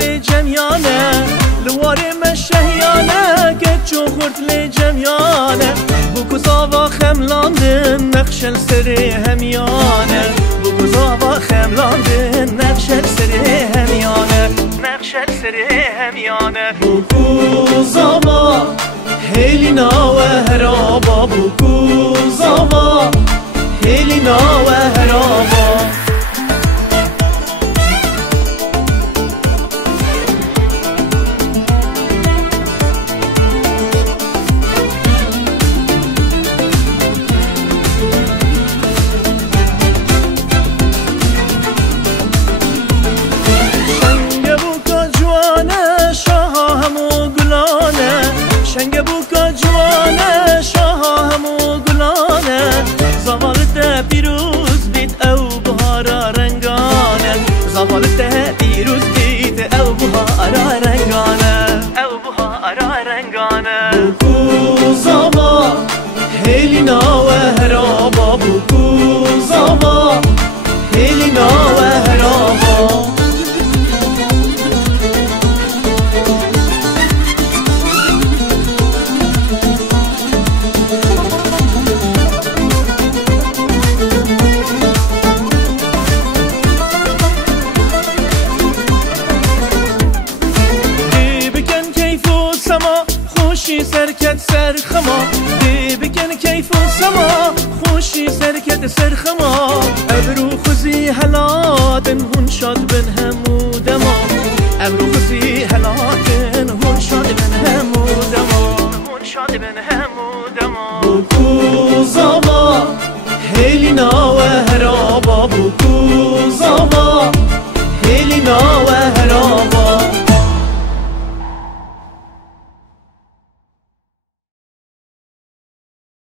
لجميانه لواري مشهيانه كتشو خورت لجميانه بوكو صافا خملاندن نقش السري هميانه بوكو صافا خملاندن نقش السري هميانه نقش السري هميانه بوكو صافا هيلينا وهرابا بوكو صافا هيلينا وهرابا شنگ بوکا جوانه شاها همو گلانه زوالته پیروز بیت او بهارا رنگانه زوالته پیروز بیت او بهارا رنگانه او بهارا رنگانه بوکو زاوا هیلینا و هرابا بوکو زاوا هیلینا و هرابا خوشی سرکت سرخما دی بکن کیف و سما خوشی سرکت سرخما ابرو خوزی هلادن هون شاد بن هم